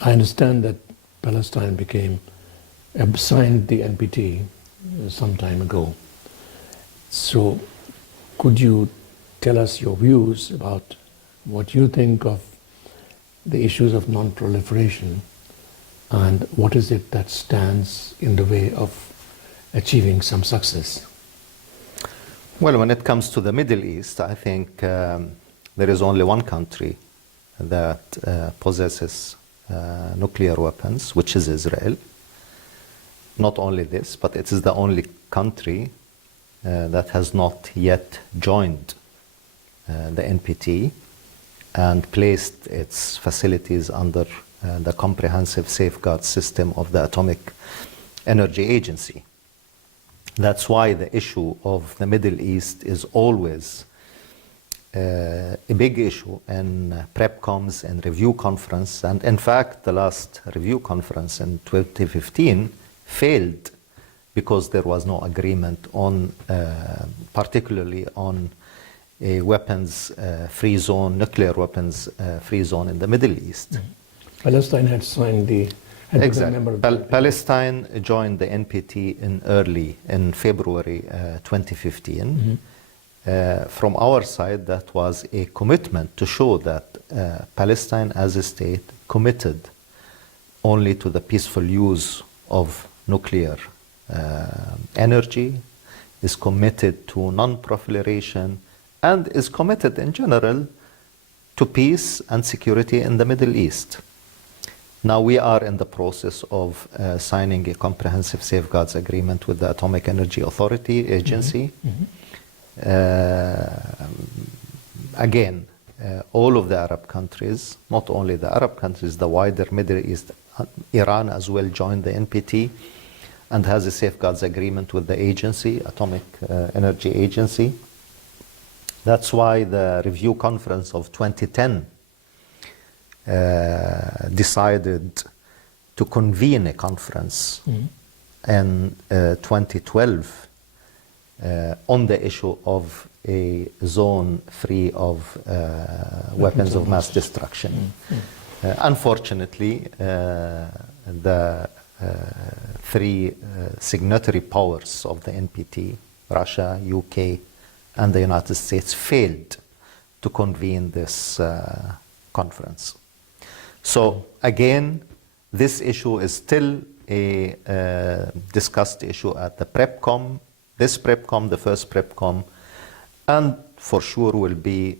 I understand that Palestine signed the NPT some time ago. So could you tell us your views about what you think of the issues of non-proliferation and what is it that stands in the way of achieving some success? Well, when it comes to the Middle East, I think there is only one country that possesses nuclear weapons, which is Israel. Not only this, but it is the only country that has not yet joined the NPT and placed its facilities under the comprehensive safeguard system of the Atomic Energy Agency. That's why the issue of the Middle East is always a big issue in PrepComs and review conference. And in fact, the last review conference in 2015 failed because there was no agreement on, particularly on a weapons-free zone, nuclear weapons-free zone in the Middle East. Mm-hmm. Palestine had signed the... Exactly. Palestine joined the NPT in February 2015. Mm-hmm. From our side, that was a commitment to show that Palestine as a state committed only to the peaceful use of nuclear energy, is committed to non-proliferation, and is committed in general to peace and security in the Middle East. Now we are in the process of signing a comprehensive safeguards agreement with the Atomic Energy Authority Agency. Mm-hmm. Again, all of the Arab countries, not only the Arab countries, the wider Middle East, Iran as well joined the NPT and has a safeguards agreement with the agency, Atomic Energy Agency. That's why the review conference of 2010 decided to convene a conference in 2012 on the issue of a zone free of weapons of mass destruction. Unfortunately, the three signatory powers of the NPT, Russia, UK, and the United States, failed to convene this conference. So again, this issue is still a discussed issue at the PrepCom, this PrepCom, the first PrepCom, and for sure will be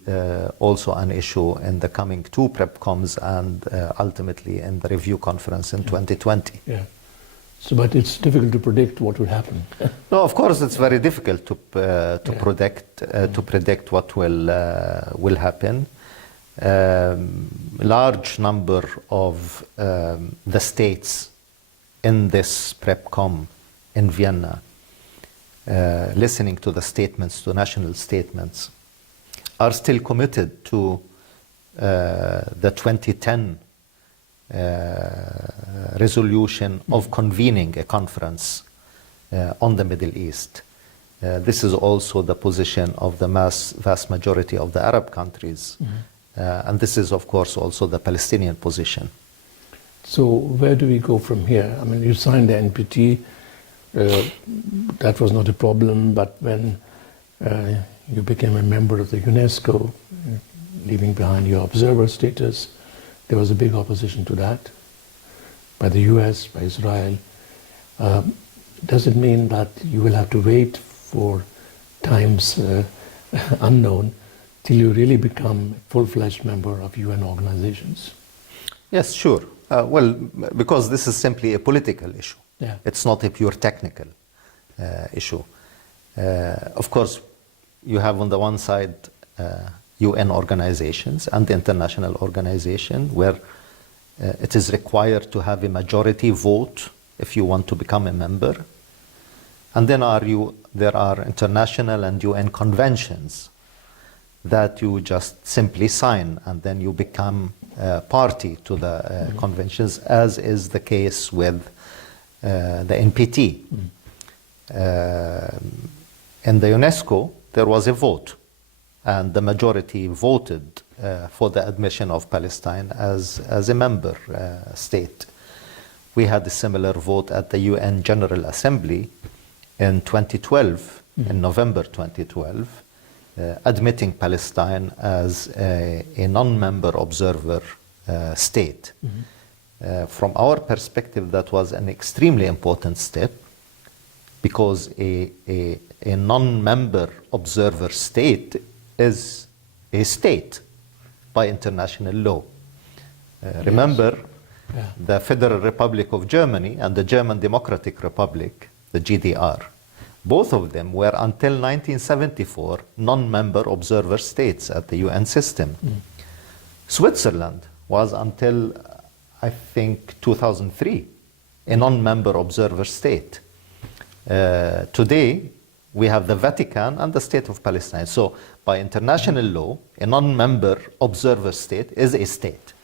also an issue in the coming two PrepComs and ultimately in the review conference in 2020. Yeah. So, but it's difficult to predict what will happen. No, of course, it's very difficult to predict what will happen. Large number of the states in this PrepCom in Vienna, listening to the statements, to national statements, are still committed to the 2010 resolution of convening a conference on the Middle East. This is also the position of the vast majority of the Arab countries. And this is, of course, also the Palestinian position. So where do we go from here? I mean, you signed the NPT, that was not a problem, but when you became a member of the UNESCO, leaving behind your observer status, there was a big opposition to that by the US, by Israel. Does it mean that you will have to wait for times unknown till you really become a full-fledged member of UN organizations? Yes, sure. Well, because this is simply a political issue. Yeah. It's not a pure technical issue. Of course, you have on the one side UN organizations and the international organization where it is required to have a majority vote if you want to become a member. And then there are international and UN conventions that you just simply sign and then you become party to the conventions, as is the case with the NPT. In the UNESCO, there was a vote, and the majority voted for the admission of Palestine as a member state. We had a similar vote at the UN General Assembly in 2012, in November 2012, admitting Palestine as a non-member observer state. From our perspective, that was an extremely important step, because a non-member observer state is a state by international law. Remember, the Federal Republic of Germany and the German Democratic Republic, the GDR, both of them were until 1974 non-member observer states at the UN system. Switzerland was until, I think, 2003, a non-member observer state. Today, we have the Vatican and the State of Palestine. So, by international law, a non-member observer state is a state.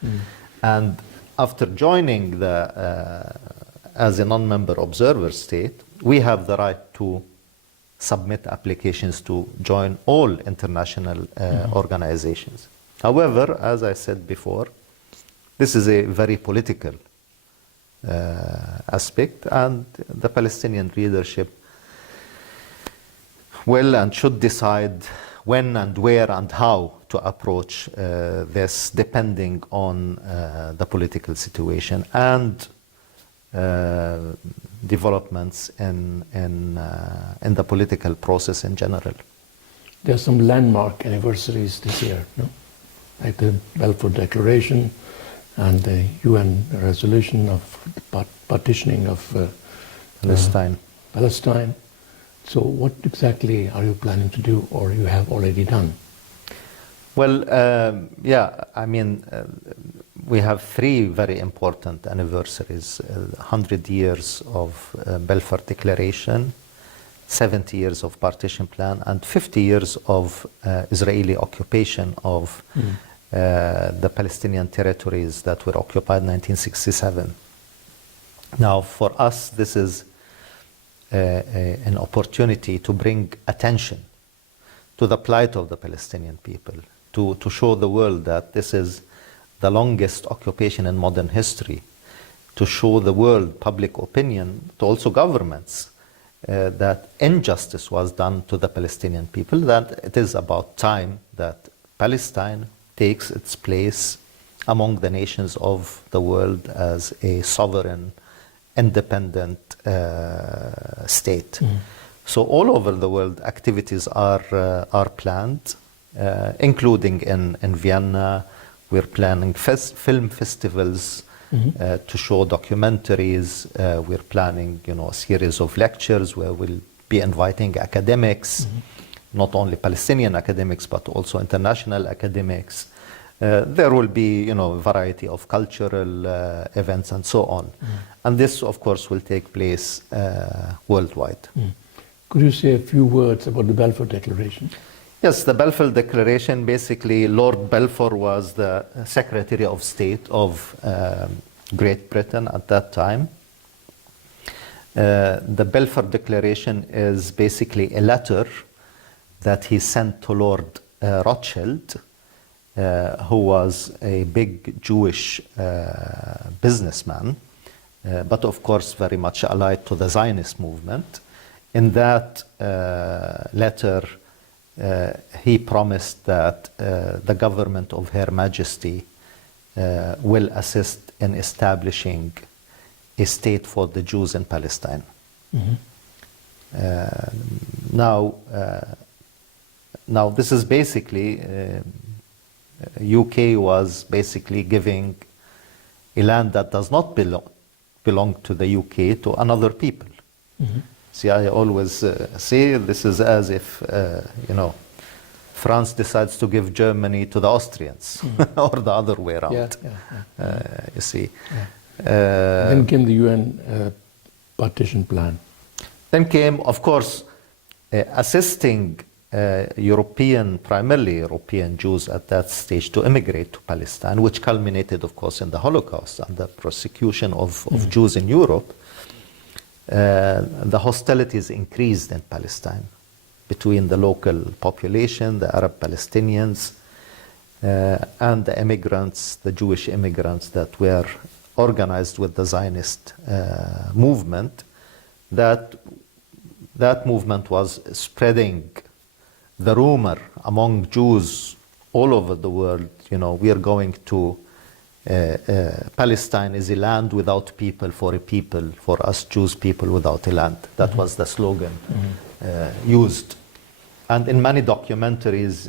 And after joining as a non-member observer state, we have the right to submit applications to join all international organizations. However, as I said before, this is a very political aspect, and the Palestinian leadership will and should decide when and where and how to approach this, depending on the political situation and developments in the political process in general. There are some landmark anniversaries this year, no? Like the Balfour Declaration and the UN resolution of partitioning of Palestine. So what exactly are you planning to do, or you have already done? Well, we have three very important anniversaries: 100 years of Balfour Declaration, 70 years of partition plan, and 50 years of Israeli occupation of the Palestinian territories that were occupied in 1967. Now, for us, this is an opportunity to bring attention to the plight of the Palestinian people, to show the world that this is the longest occupation in modern history, to show the world, public opinion, to also governments, that injustice was done to the Palestinian people, that it is about time that Palestine takes its place among the nations of the world as a sovereign, independent state. So all over the world, activities are planned, including in Vienna. We're planning film festivals to show documentaries. We're planning, a series of lectures where we'll be inviting academics, not only Palestinian academics, but also international academics. There will be, a variety of cultural events and so on. And this, of course, will take place worldwide. Could you say a few words about the Balfour Declaration? Yes, the Balfour Declaration, basically, Lord Balfour was the Secretary of State of Great Britain at that time. The Balfour Declaration is basically a letter that he sent to Lord Rothschild, who was a big Jewish businessman, but of course very much allied to the Zionist movement. In that letter, he promised that the government of Her Majesty will assist in establishing a state for the Jews in Palestine. Now, this is basically, UK was basically giving a land that does not belong to the UK to another people. See, I always say this is as if, France decides to give Germany to the Austrians, or the other way around. You see. Then came the UN partition plan. Then came, of course, assisting primarily European Jews at that stage to immigrate to Palestine, which culminated, of course, in the Holocaust and the persecution of Jews in Europe. The hostilities increased in Palestine between the local population, the Arab Palestinians. and the immigrants, the Jewish immigrants that were organized with the Zionist movement, that movement was spreading the rumor among Jews all over the world, we are going to Palestine is a land without people for a people, for us Jews people without a land. That was the slogan used. And in many documentaries,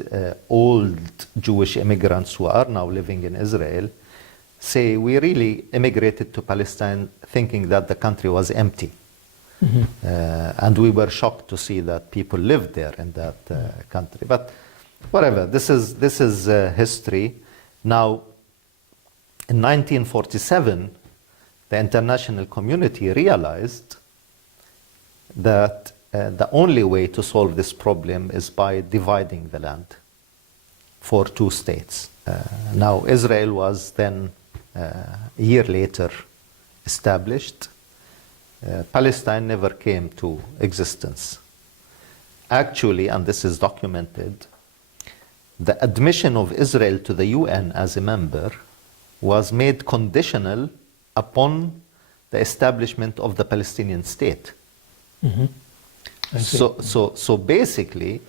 old Jewish immigrants who are now living in Israel say, we really immigrated to Palestine thinking that the country was empty. And we were shocked to see that people lived there in that country. But whatever, this is history. Now, in 1947, the international community realized that the only way to solve this problem is by dividing the land for two states. Now, Israel was then, a year later, established. Palestine never came to existence. Actually, and this is documented, the admission of Israel to the UN as a member was made conditional upon the establishment of the Palestinian state. So basically,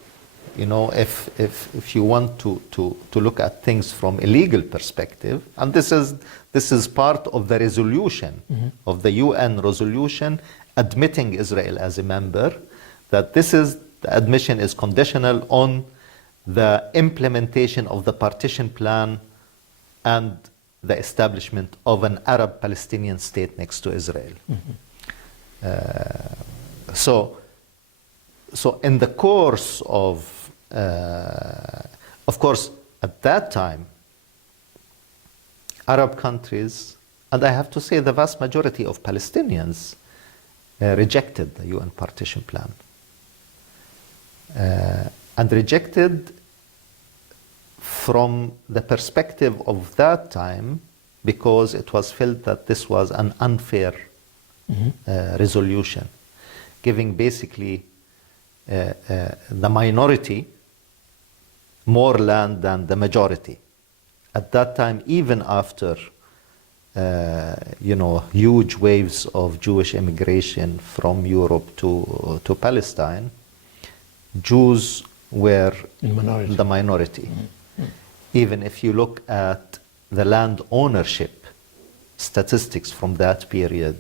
if you want to look at things from a legal perspective, and this is part of the resolution of the UN resolution admitting Israel as a member, that the admission is conditional on the implementation of the partition plan and the establishment of an Arab-Palestinian state next to Israel. So in the course of course, at that time, Arab countries, and I have to say the vast majority of Palestinians, rejected the UN partition plan. And rejected from the perspective of that time, because it was felt that this was an unfair resolution, giving basically the minority more land than the majority. At that time, even after huge waves of Jewish immigration from Europe to Palestine, Jews were the minority. Even if you look at the land ownership statistics from that period,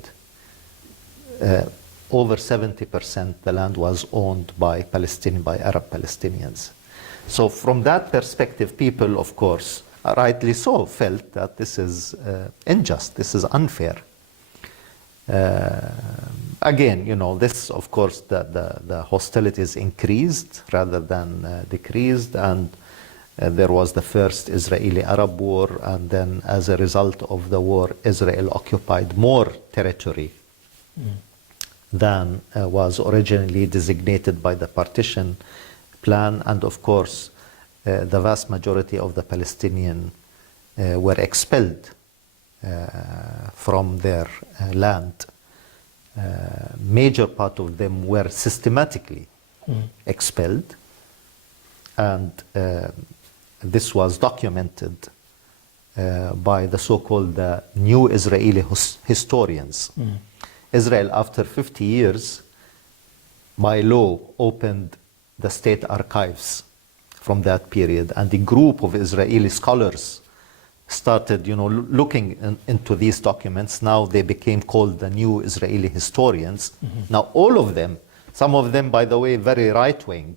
over 70% the land was owned by Arab Palestinians. So from that perspective, people, of course, rightly so, felt that this is unjust, this is unfair. Again, this, of course, the hostilities increased rather than decreased, and there was the first Israeli-Arab war, and then as a result of the war, Israel occupied more territory than was originally designated by the partition plan, and of course, the vast majority of the Palestinians were expelled from their land. Major part of them were systematically expelled, and this was documented by the so-called new Israeli historians. Israel, after 50 years, by law, opened the state archives from that period, and a group of Israeli scholars started, looking into these documents. Now they became called the new Israeli historians. Now all of them, some of them, by the way, very right-wing,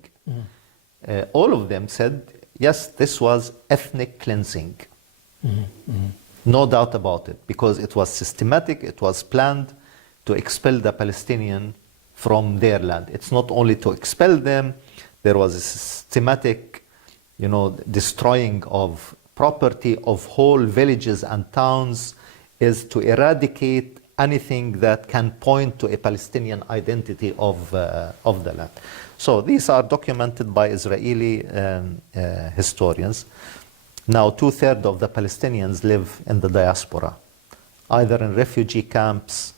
all of them said, yes, this was ethnic cleansing. No doubt about it, because it was systematic, it was planned to expel the Palestinian from their land. It's not only to expel them, there was a systematic, destroying of property of whole villages and towns, is to eradicate anything that can point to a Palestinian identity of the land. So these are documented by Israeli historians. Now 2/3 of the Palestinians live in the diaspora, either in refugee camps,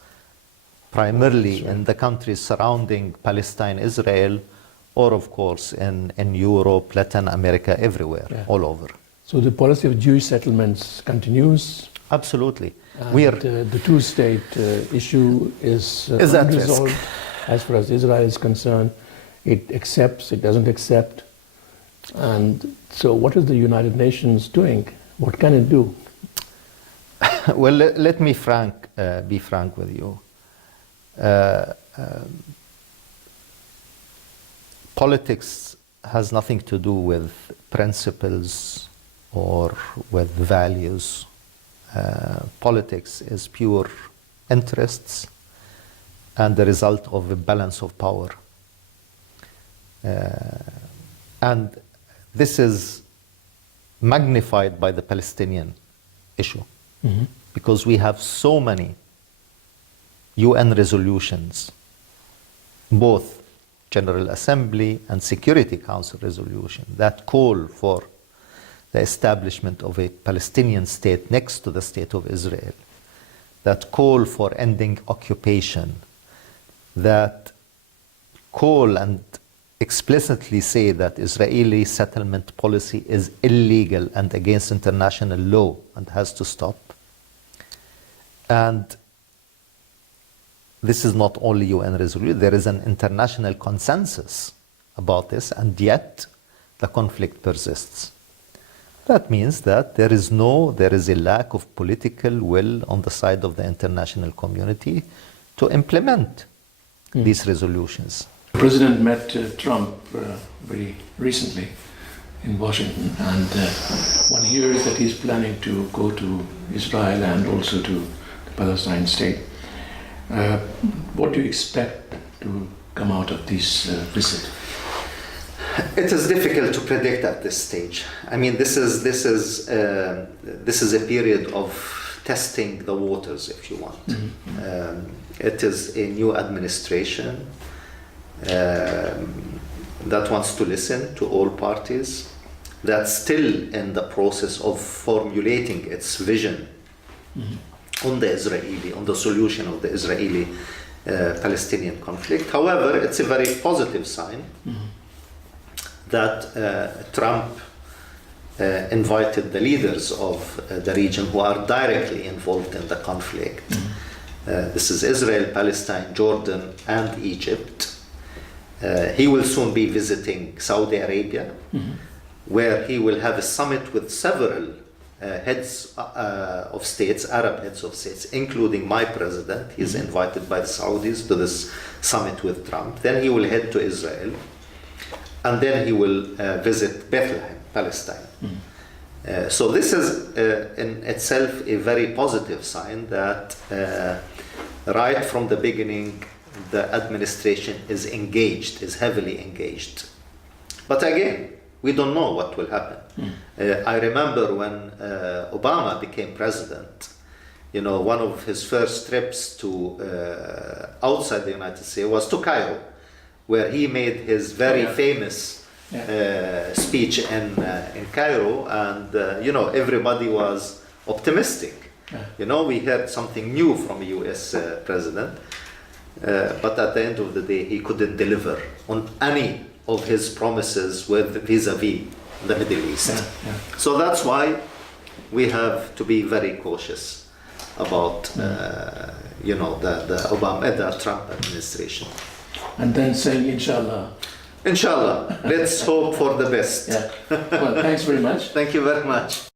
primarily in the countries surrounding Palestine, Israel, or of course in Europe, Latin America, everywhere, all over. So the policy of Jewish settlements continues. Absolutely. And We are the two-state issue is at risk. unresolved as far as Israel is concerned. It accepts, it doesn't accept. And so what is the United Nations doing? What can it do? Well, let me be frank with you. Politics has nothing to do with principles or with values. Politics is pure interests and the result of a balance of power. And this is magnified by the Palestinian issue, because we have so many UN resolutions, both General Assembly and Security Council resolution, that call for the establishment of a Palestinian state next to the state of Israel, that call for ending occupation, that call and explicitly say that Israeli settlement policy is illegal and against international law and has to stop. And this is not only UN resolution, there is an international consensus about this, and yet the conflict persists. That means that there is a lack of political will on the side of the international community to implement these resolutions. The president met Trump very recently in Washington, and one hears that he's planning to go to Israel and also to the Palestine state. What do you expect to come out of this visit? It is difficult to predict at this stage. I mean, this is a period of testing the waters, if you want. It is a new administration that wants to listen to all parties, that's still in the process of formulating its vision on the solution of the Israeli-Palestinian conflict. However, it's a very positive sign that Trump invited the leaders of the region who are directly involved in the conflict. This is Israel, Palestine, Jordan, and Egypt. He will soon be visiting Saudi Arabia, where he will have a summit with several heads of states, Arab heads of states, including my president. He's invited by the Saudis to this summit with Trump. Then he will head to Israel, and then he will visit Bethlehem, Palestine. So this is in itself a very positive sign that right from the beginning the administration is heavily engaged. But again, we don't know what will happen. I remember when Obama became president, one of his first trips to outside the United States was to Cairo, where he made his very famous speech in Cairo, and everybody was optimistic. We heard something new from a US president, but at the end of the day, he couldn't deliver on any of his promises vis-a-vis the Middle East. So that's why we have to be very cautious about the Trump administration. And then saying inshallah. Inshallah, let's hope for the best. Well, thanks very much. Thank you very much.